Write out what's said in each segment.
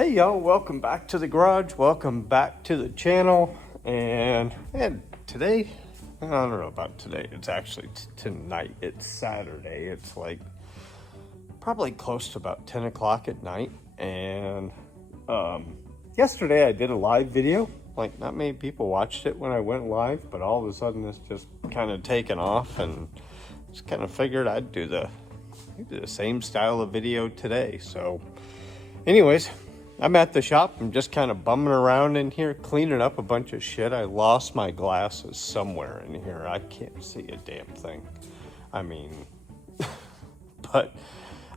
Hey y'all, welcome back to the garage, welcome back to the channel. And today, I don't know about today, it's actually tonight. It's Saturday. It's like probably close to about 10 o'clock at night. And yesterday I did a live video. Like, not many people watched it when I went live, but all of a sudden it's just kind of taken off, and just kind of figured I'd do the same style of video today. So anyways, I'm at the shop. I'm just kind of bumming around in here, cleaning up a bunch of shit. I lost my glasses somewhere in here. I can't see a damn thing. I mean, but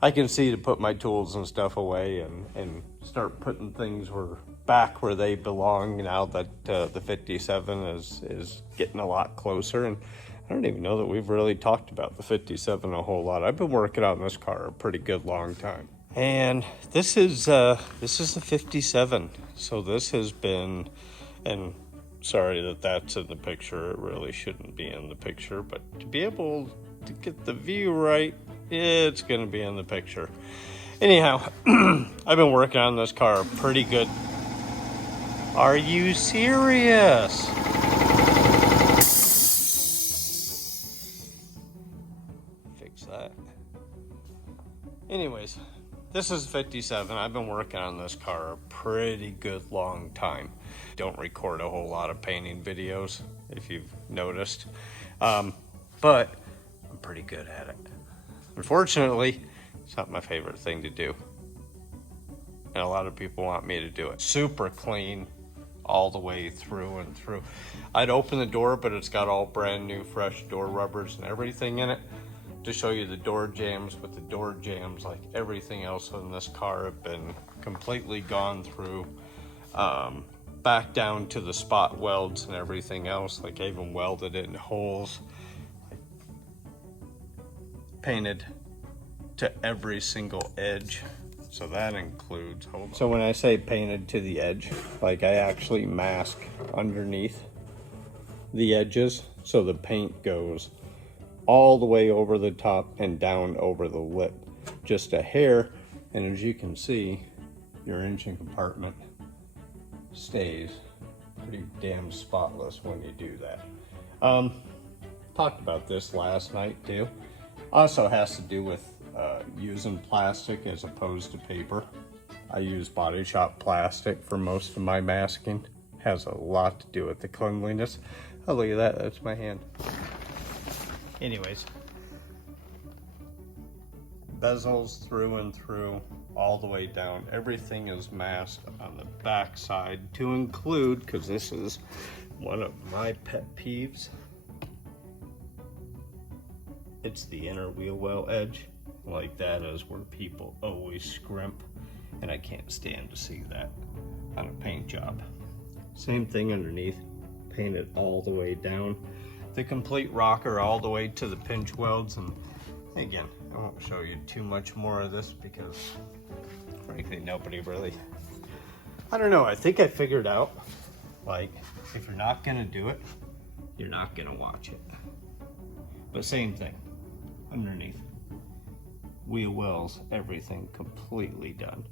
I can see to put my tools and stuff away and start putting things back where they belong now that the 57 is getting a lot closer. And I don't even know that we've really talked about the 57 a whole lot. I've been working on this car a pretty good long time. And this is the 57. So this has been, and sorry that that's in the picture. It really shouldn't be in the picture, but to be able to get the view right, it's going to be in the picture. Anyhow, I've been working on this car pretty good. Are you serious? Fix that. Anyways, this is 57. I've been working on this car a pretty good long time. Don't record a whole lot of painting videos, if you've noticed. But I'm pretty good at it. Unfortunately, it's not my favorite thing to do. And a lot of people want me to do it. Super clean all the way through and through. I'd open the door, but it's got all brand new, fresh door rubbers and everything in it, to show you the door jams. But the door jams, like everything else in this car, have been completely gone through, back down to the spot welds and everything else. Like, I even welded it in holes, painted to every single edge. So that includes, hold on. So when I say painted to the edge, like, I actually mask underneath the edges, so the paint goes all the way over the top and down over the lip, just a hair. And as you can see, your engine compartment stays pretty damn spotless when you do that. Talked about this last night too. Also has to do with using plastic as opposed to paper. I use body shop plastic for most of my masking. Has a lot to do with the cleanliness. Oh, look at that, that's my hand. Anyways, bezels through and through, all the way down. Everything is masked on the back side, to include, because this is one of my pet peeves, it's the inner wheel well edge. Like, that is where people always scrimp, and I can't stand to see that on a paint job. Same thing underneath, painted all the way down. The complete rocker all the way to the pinch welds. And again, I won't show you too much more of this because frankly nobody really, I don't know, I think I figured out, like, if you're not gonna do it, you're not gonna watch it. But same thing underneath, wheel wells, everything completely done.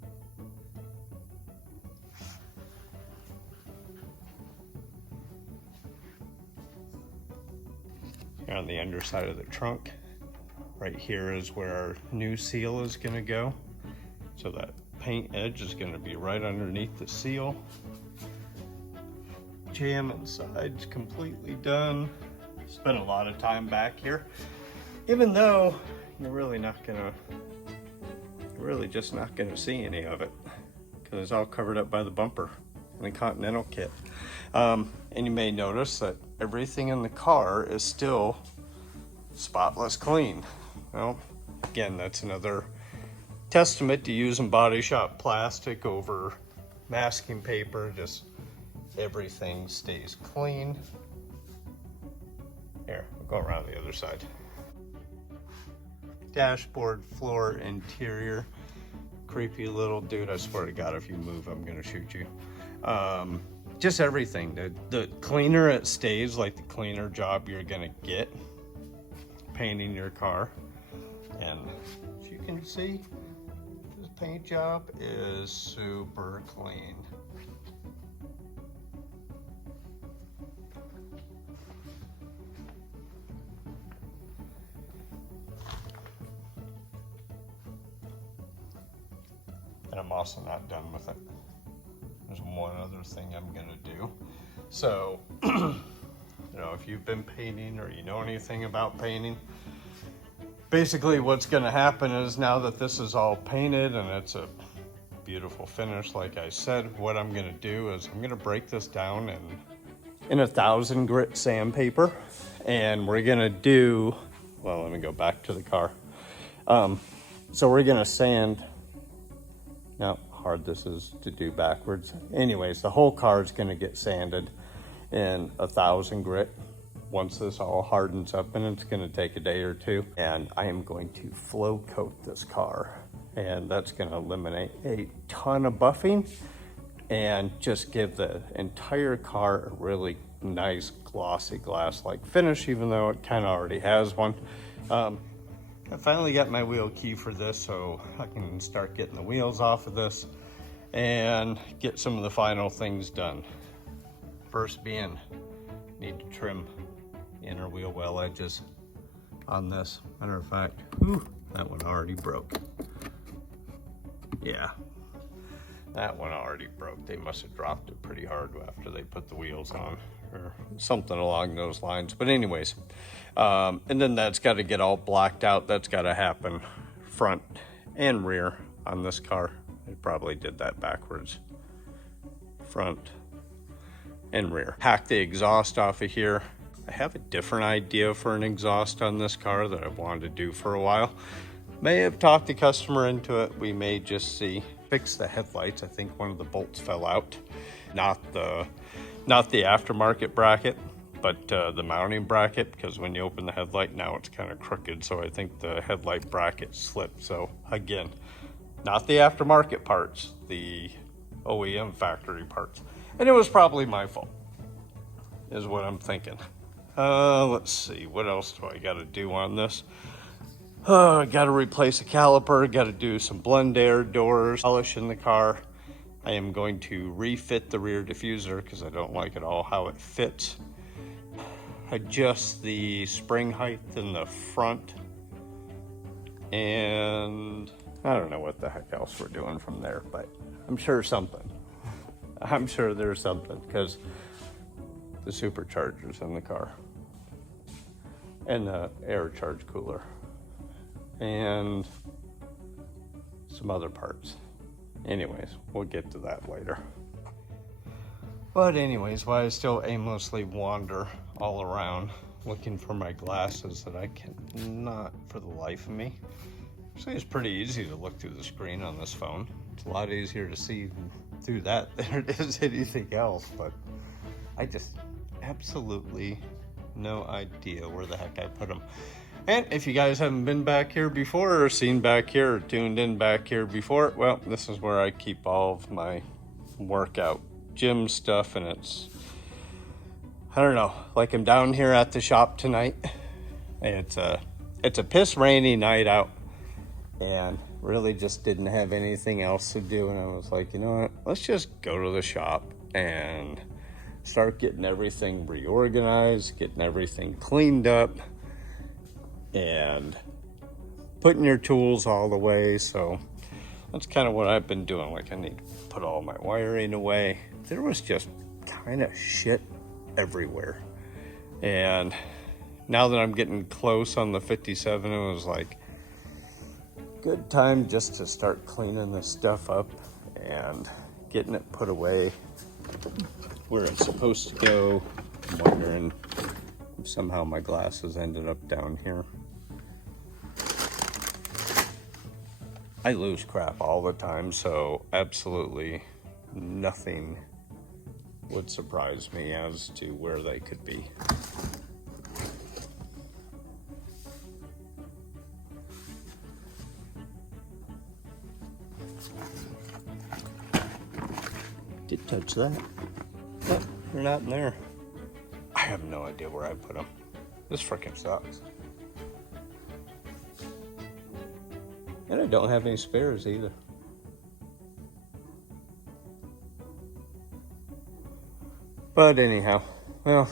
On the underside of the trunk, right here is where our new seal is going to go. So that paint edge is going to be right underneath the seal. Jam inside's completely done. Spent a lot of time back here, even though you're really just not gonna see any of it because it's all covered up by the bumper and the Continental kit. And you may notice that everything in the car is still spotless clean. Well, again, that's another testament to using body shop plastic over masking paper. Just everything stays clean. Here, we'll go around the other side. Dashboard, floor, interior. Creepy little dude. I swear to God, if you move, I'm gonna shoot you. Just everything. The cleaner it stays, like the cleaner job you're gonna get painting your car. And as you can see, just paint job is super clean. And I'm also not done with it. There's one other thing I'm gonna do. So, you know, if you've been painting or you know anything about painting, basically what's gonna happen is now that this is all painted and it's a beautiful finish, like I said, what I'm gonna do is I'm gonna break this down in 1,000 grit sandpaper, and we're gonna do, well, let me go back to the car. So we're gonna sand, now hard this is to do backwards. Anyways, the whole car is gonna get sanded in 1,000 grit once this all hardens up, and it's gonna take a day or two. And I am going to flow coat this car, and that's gonna eliminate a ton of buffing and just give the entire car a really nice glossy glass-like finish, even though it kind of already has one. I finally got my wheel key for this, so I can start getting the wheels off of this and get some of the final things done. First being, need to trim the inner wheel well edges on this. Matter of fact, whew, that one already broke. Yeah, that one already broke. They must have dropped it pretty hard after they put the wheels on, or something along those lines. But anyways, and then that's got to get all blacked out. That's got to happen front and rear on this car. I probably did that backwards. Front and rear. Hack the exhaust off of here. I have a different idea for an exhaust on this car that I've wanted to do for a while. May have talked the customer into it. We may just see. Fix the headlights. I think one of the bolts fell out. Not the aftermarket bracket, but the mounting bracket, because when you open the headlight, now it's kind of crooked. So I think the headlight bracket slipped. So again, not the aftermarket parts, the OEM factory parts. And it was probably my fault, is what I'm thinking. Let's see, what else do I got to do on this? I got to replace a caliper, got to do some blend air doors, polish in the car. I am going to refit the rear diffuser because I don't like it all how it fits. Adjust the spring height in the front. And I don't know what the heck else we're doing from there, but I'm sure something. I'm sure there's something, because the supercharger's in the car and the air charge cooler and some other parts. Anyways, we'll get to that later. But anyways, while I still aimlessly wander all around looking for my glasses that I cannot for the life of me. Actually, it's pretty easy to look through the screen on this phone. It's a lot easier to see through that than it is anything else, but I just absolutely no idea where the heck I put them. And if you guys haven't been back here before, or seen back here, or tuned in back here before, well, this is where I keep all of my workout gym stuff, and it's, I don't know, like I'm down here at the shop tonight. It's a piss rainy night out, and really just didn't have anything else to do, and I was like, you know what, let's just go to the shop and start getting everything reorganized, getting everything cleaned up, and putting your tools all away. So that's kind of what I've been doing. Like, I need to put all my wiring away. There was just kind of shit everywhere, and now that I'm getting close on the 57, it was like good time just to start cleaning this stuff up and getting it put away where it's supposed to go. I'm wondering if somehow my glasses ended up down here. I lose crap all the time, so absolutely nothing would surprise me as to where they could be. Did touch that. Nope, they're not in there. I have no idea where I put them. This frickin' sucks. And I don't have any spares either. But anyhow, well,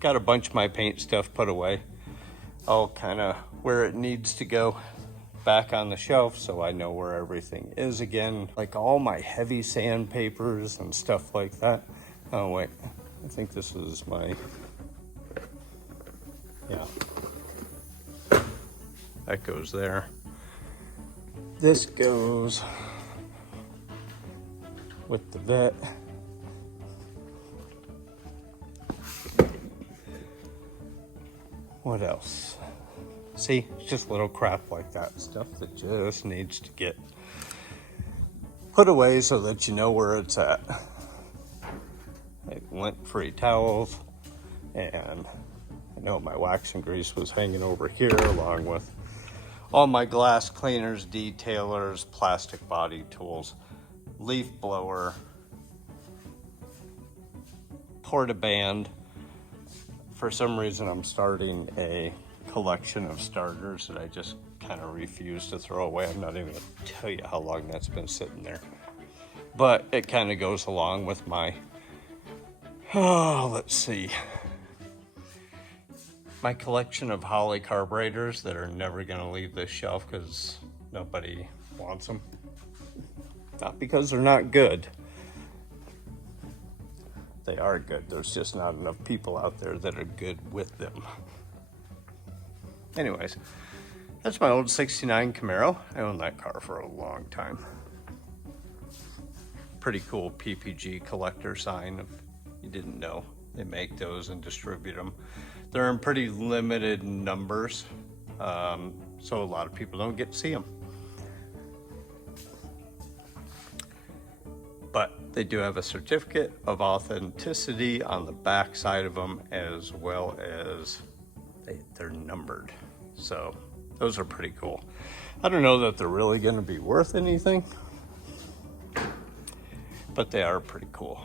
got a bunch of my paint stuff put away, all kind of where it needs to go, back on the shelf so I know where everything is again. Like all my heavy sandpapers and stuff like that. Oh wait, I think this is my, yeah, that goes there. This goes with the vet. What else? See, it's just little crap like that, stuff that just needs to get put away so that you know where it's at. Like lint-free towels, and I know my wax and grease was hanging over here along with all my glass cleaners, detailers, plastic body tools, leaf blower, porta-band. For some reason, I'm starting a collection of starters that I just kind of refuse to throw away. I'm not even going to tell you how long that's been sitting there. But it kind of goes along with my, let's see, my collection of Holley carburetors that are never going to leave this shelf because nobody wants them. Not because they're not good. They are good. There's just not enough people out there that are good with them. Anyways, that's my old 69 Camaro. I owned that car for a long time. Pretty cool PPG collector sign if you didn't know. They make those and distribute them. They're in pretty limited numbers, so a lot of people don't get to see them. But they do have a certificate of authenticity on the back side of them, as well as they're numbered. So those are pretty cool. I don't know that they're really going to be worth anything, but they are pretty cool.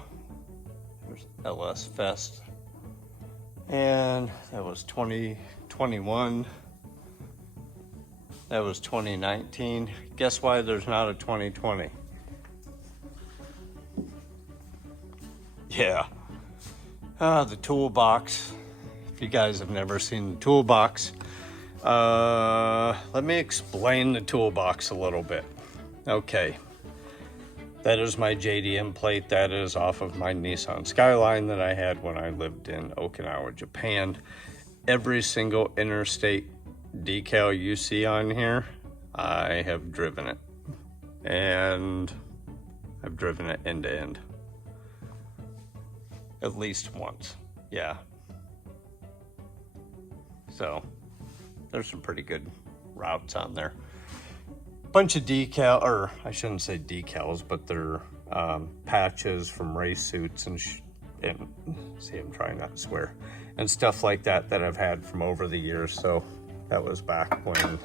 There's LS Fest, and that was 2021. That was 2019. Guess why there's not a 2020? Yeah, the toolbox. If you guys have never seen the toolbox, let me explain the toolbox a little bit. Okay, that is my JDM plate. That is off of my Nissan Skyline that I had when I lived in Okinawa, Japan. Every single interstate decal you see on here, I have driven it, and I've driven it end to end. At least once, yeah. So there's some pretty good routes on there. Bunch of decal, or I shouldn't say decals, but they're patches from race suits and see, I'm trying not to swear, and stuff like that that I've had from over the years. So that was back when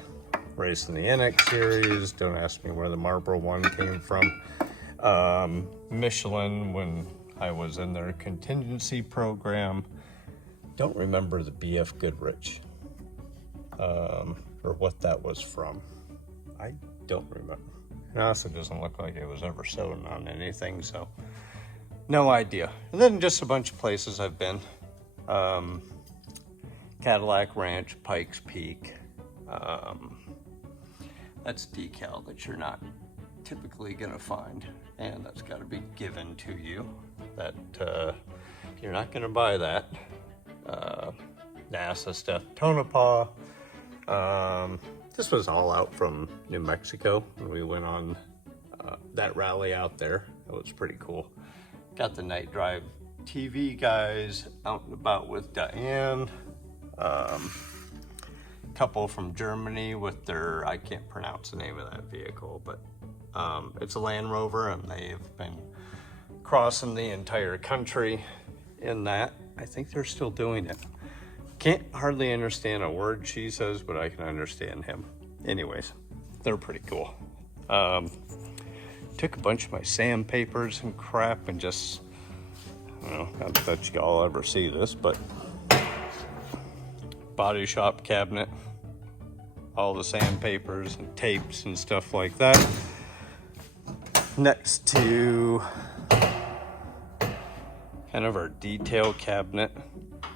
racing the NX series. Don't ask me where the Marlboro one came from. Michelin, when I was in their contingency program. Don't remember the BF Goodrich, or what that was from. I don't remember. It also doesn't look like it was ever sewn on anything, so no idea. And then just a bunch of places I've been. Cadillac Ranch, Pikes Peak. That's decal that you're not typically gonna find, and that's got to be given to you. That you're not gonna buy that. NASA stuff, Tonopah. This was all out from New Mexico when we went on that rally out there. It was pretty cool. Got the Night Drive TV guys out and about with Diane. Couple from Germany with their, I can't pronounce the name of that vehicle, but it's a Land Rover, and they've been crossing the entire country in that. I think they're still doing it. Can't hardly understand a word she says, but I can understand him. Anyways, they're pretty cool. Took a bunch of my sandpapers and crap and just, I don't know, not that y'all ever see this, but body shop cabinet, all the sandpapers and tapes and stuff like that, next to kind of our detail cabinet.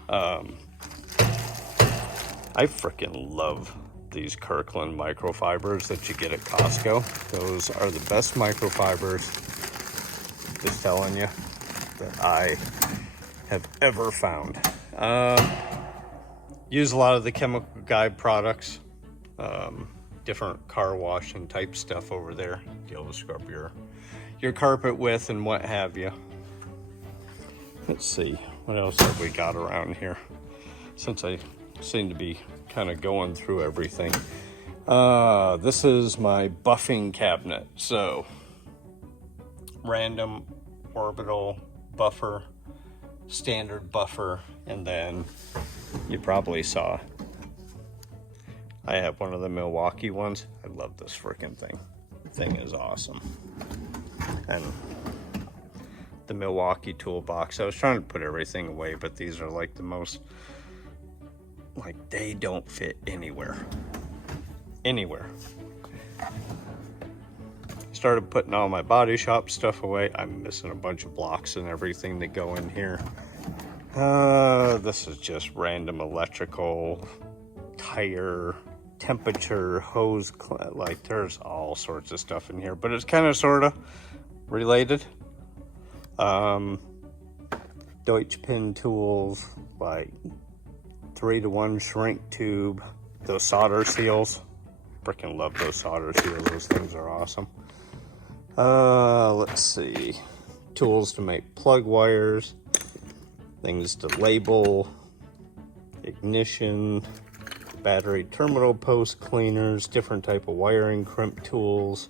I freaking love these Kirkland microfibers that you get at Costco. Those are the best microfibers, just telling you, that I have ever found. Use a lot of the Chemical Guide products, different car washing type stuff over there. Be able to scrub your carpet with and what have you. Let's see, what else have we got around here? Since I seem to be kind of going through everything. This is my buffing cabinet. So, random, orbital, buffer, standard buffer, and then you probably saw I have one of the Milwaukee ones. I love this freaking thing. The thing is awesome. And the Milwaukee toolbox. I was trying to put everything away, but these are like the most, like, they don't fit anywhere. Started putting all my body shop stuff away. I'm missing a bunch of blocks and everything that go in here. This is just random electrical, tire, temperature, hose, like there's all sorts of stuff in here, but it's kind of sort of related. Deutsch pin tools, like 3-to-1 shrink tube, those solder seals. Freaking love those solder seals. Those things are awesome. Let's see. Tools to make plug wires, things to label, ignition, battery terminal post cleaners, different type of wiring crimp tools,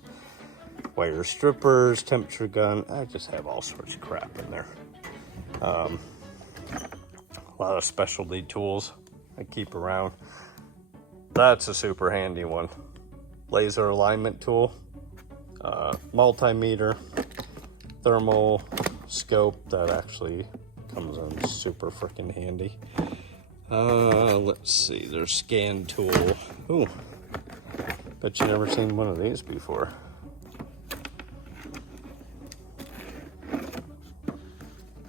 wire strippers, temperature gun. I just have all sorts of crap in there. A lot of specialty tools I keep around. That's a super handy one. Laser alignment tool, multimeter, thermal scope that actually comes in super freaking handy. Let's see, there's scan tool. Ooh, bet you never seen one of these before.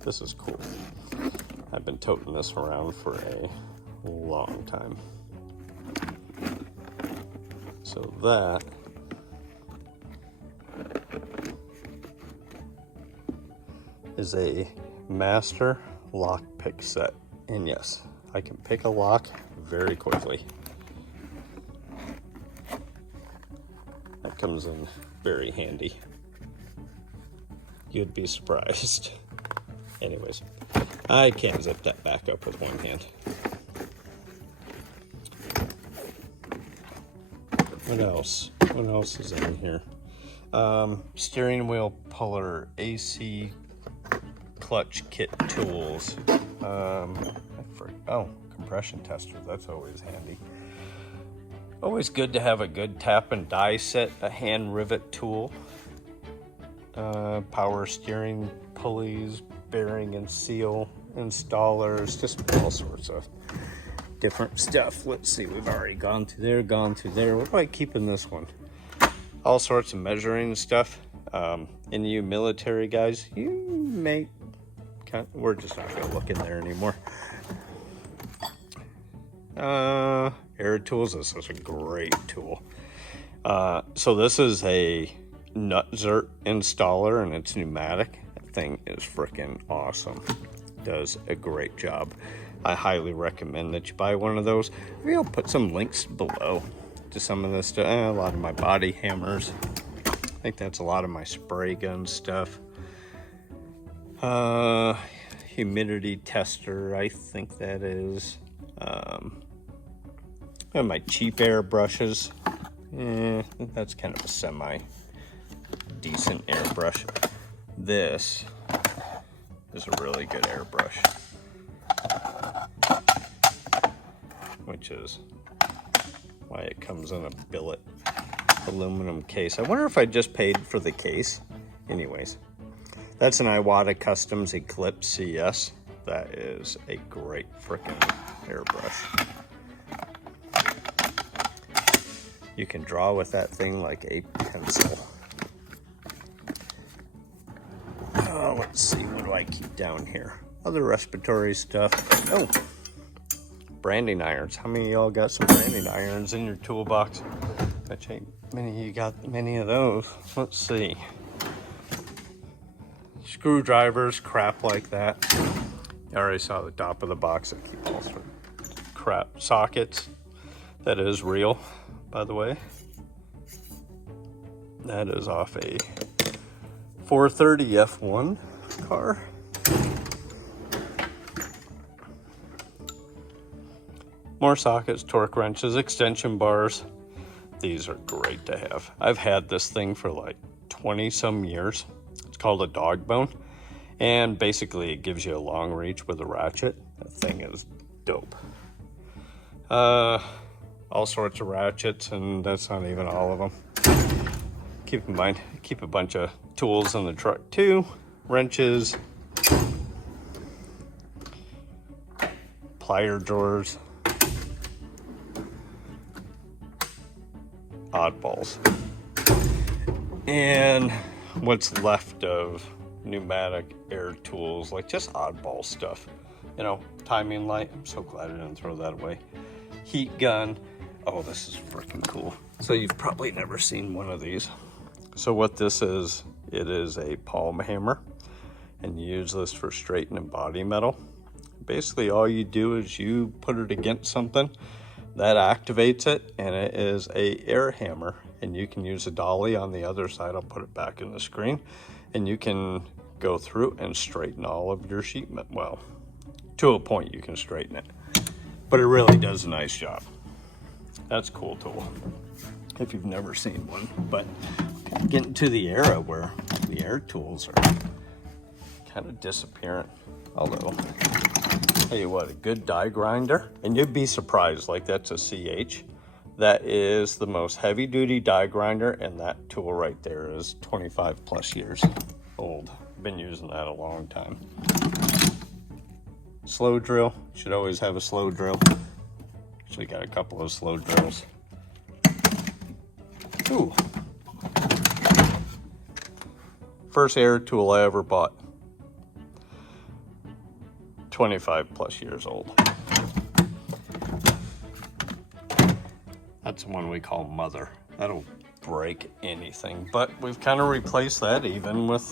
This is cool. I've been toting this around for a long time. So that is a master lock pick set. And yes, I can pick a lock very quickly. That comes in very handy. You'd be surprised. Anyways, I can't zip that back up with one hand. What else? What else is in here? Steering wheel puller, AC clutch kit tools. Compression tester. That's always handy. Always good to have a good tap and die set, a hand rivet tool, power steering pulleys, bearing and seal installers, just all sorts of different stuff. Let's see, we've already gone through there. What do I keep in this one? All sorts of measuring stuff. And you military guys, you may, we're just not gonna look in there anymore. Air tools, this is a great tool. So this is a Nutzert installer and it's pneumatic. That thing is freaking awesome. Does a great job. I highly recommend that you buy one of those. Maybe I'll put some links below to some of this stuff. A lot of my body hammers. I think that's a lot of my spray gun stuff. Humidity tester, I think that is. And my cheap air brushes. That's kind of a semi-decent airbrush. This is a really good airbrush, which is why it comes in a billet aluminum case. I wonder if I just paid for the case. Anyways, that's an Iwata Customs Eclipse CS. That is a great frickin' airbrush. You can draw with that thing like a pencil. Let's see, what do I keep down here? other respiratory stuff. Oh, branding irons. How many of y'all got some branding irons in your toolbox? Bet you ain't many of you got many of those. Let's see. Screwdrivers, crap like that. I already saw the top of the box. I keep all sorts of crap. Sockets. That is real, by the way. That is off a 430 F1 car. More sockets, torque wrenches, extension bars. These are great to have. I've had this thing for like 20 some years. It's called a dog bone. And basically it gives you a long reach with a ratchet. That thing is dope. All sorts of ratchets, and that's not even all of them. Keep in mind, keep a bunch of tools in the truck too. Wrenches, plier drawers, oddballs, and what's left of pneumatic air tools, like just oddball stuff. You know, timing light. I'm so glad I didn't throw that away. Heat gun. Oh, this is freaking cool. So you've probably never seen one of these. So what this is, it is a palm hammer, and you use this for straightening body metal. Basically all you do is you put it against something that activates it, and it is a air hammer, and you can use a dolly on the other side. I'll put it back in the screen, and you can go through and straighten all of your sheet metal. Well, to a point you can straighten it, but it really does a nice job. That's a cool tool if you've never seen one. But getting to the era where the air tools are kind of disappearing. Although, tell you what, a good die grinder, and you'd be surprised, like that's a CH. That is the most heavy duty die grinder, and that tool right there is 25 plus years old. Been using that a long time. Slow drill, should always have a slow drill. Actually got a couple of slow drills. Ooh. First air tool I ever bought. 25 plus years old. That's the one we call Mother. That'll break anything, but we've kind of replaced that even with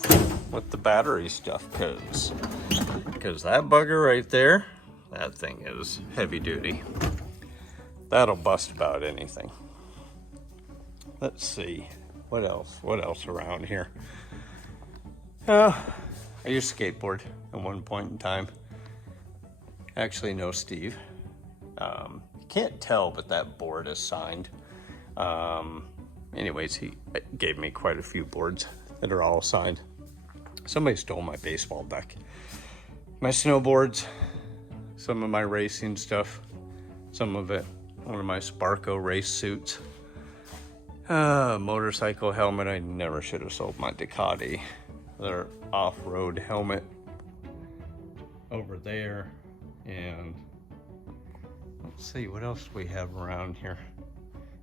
the battery stuff, because that bugger right there, that thing is heavy duty. That'll bust about anything. Let's see, what else around here? I used to skateboard at one point in time. Actually, no, Steve. You can't tell, but that board is signed. Anyways, he gave me quite a few boards that are all signed. Somebody stole my baseball deck. My snowboards, some of my racing stuff, some of it, one of my Sparco race suits. Motorcycle helmet. I never should have sold my Ducati. Their off-road helmet over there. And let's see, what else we have around here?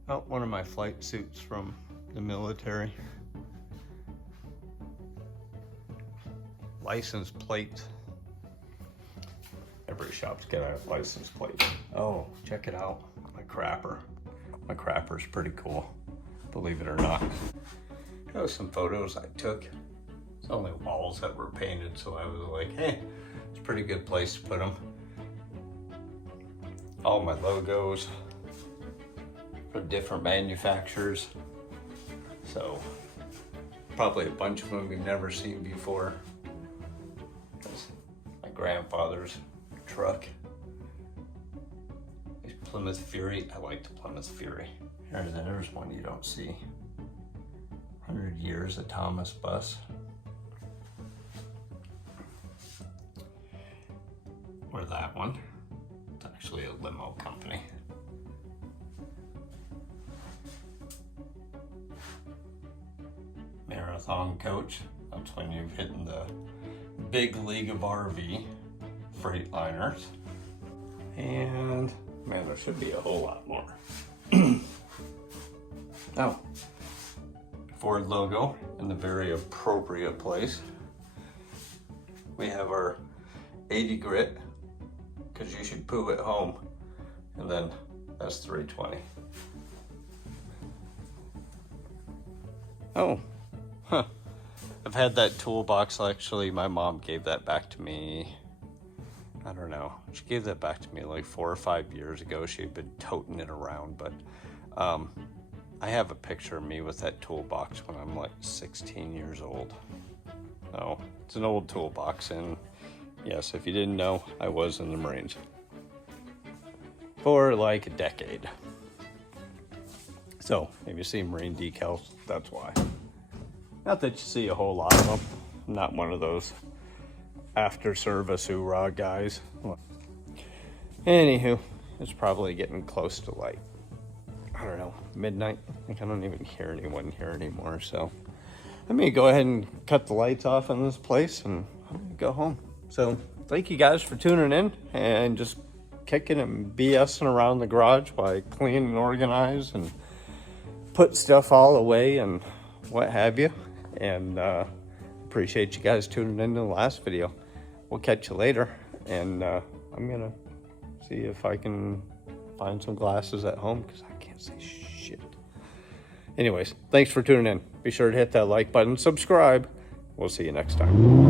Oh, one of my flight suits from the military. License plate. Every shop's got a license plate. Oh, check it out, my crapper. My crapper's pretty cool, believe it or not. Here's some photos I took. It's only walls that were painted, so I was like, hey, it's a pretty good place to put them. All my logos for different manufacturers. So probably a bunch of them you've never seen before. That's my grandfather's truck. Plymouth Fury. I like the Plymouth Fury. There's one you don't see. 100 years, a Thomas bus. Or that one. It's actually a limo company. Marathon coach. That's when you've hit in the big league of RV Freightliners. And man, there should be a whole lot more. Oh, Ford logo in the very appropriate place. We have our 80 grit, because you should poo at home. And then that's 320. Oh, huh. I've had that toolbox. Actually, my mom gave that back to me. I don't know. She gave that back to me like 4 or 5 years ago. She'd been toting it around, but I have a picture of me with that toolbox when I'm like 16 years old. So it's an old toolbox, and yes, if you didn't know, I was in the Marines for like a decade. So if you see Marine decals, that's why. Not that you see a whole lot of them. I'm not one of those after service hoorah guys. Anywho, it's probably getting close to like, I don't know, midnight. Like, I don't even hear anyone here anymore. So let me go ahead and cut the lights off on this place and I'm gonna go home. So thank you guys for tuning in and just kicking and BSing around the garage while I clean and organize and put stuff all away and what have you. And appreciate you guys tuning in to the last video. We'll catch you later, and I'm gonna see if I can find some glasses at home because I can't see shit. Anyways, thanks for tuning in. Be sure to hit that like button, subscribe. We'll see you next time.